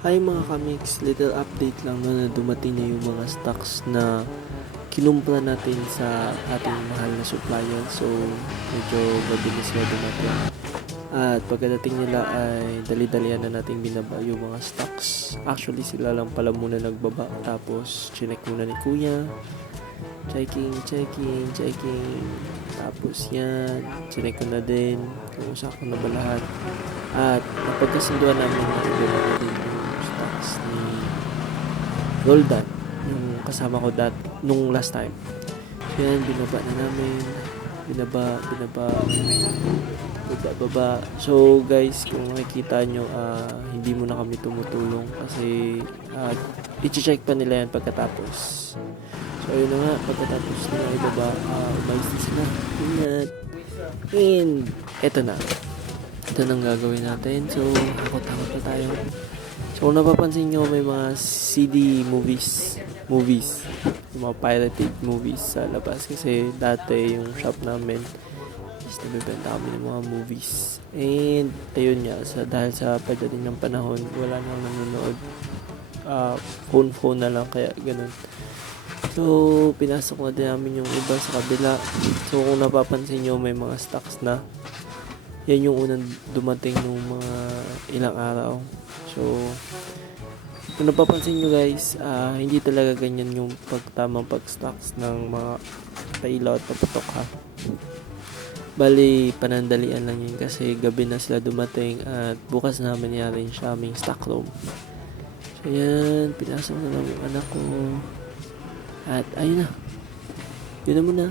Hi mga kamiks, little update lang no, na dumating na yung mga stocks na kinumpra natin sa ating mahal na supplier. So medyo mabilis na dumating. At pagdating nila ay dali-dalian na nating binaba yung mga stocks. Actually sila lang pala muna nagbaba. Tapos chinek muna ni kuya. Checking. Tapos yan, chinek ko na din kung sakto na ba lahat. At napagkasunduan namin na ibaba na din yung stocks ni Roldan, yung kasama ko nung last time. So yan, binaba na namin. Baba. So guys, kung makikita nyo, hindi muna kami tumutulong kasi i-check pa nila yan pagkatapos. So ayun na nga, pagkatapos nila ibaba, umayos na sila. Ingat. And eto na. Ito nang gagawin natin. So takot na tayo. So kung napapansin nyo, may mga CD movies, yung mga pirated movies sa labas kasi dati yung shop namin is nabibenta kami ng mga movies. And ayun nga, dahil sa pagdating ng panahon, wala nang nanonood, phone na lang, kaya ganun. So pinasok na din namin yung iba sa kabila. So kung napapansin nyo, may mga stocks na. Yan yung unang dumating nung mga ilang araw. So kung napapansin nyo guys, hindi talaga ganyan yung tamang pag-stocks ng mga pailaw at paputok ha. Bali, panandalian lang yun kasi gabi na sila dumating at bukas namin yarin siya aming stock room. So yan, pinasok na lang yung anak ko. At ayun na. Yun na muna.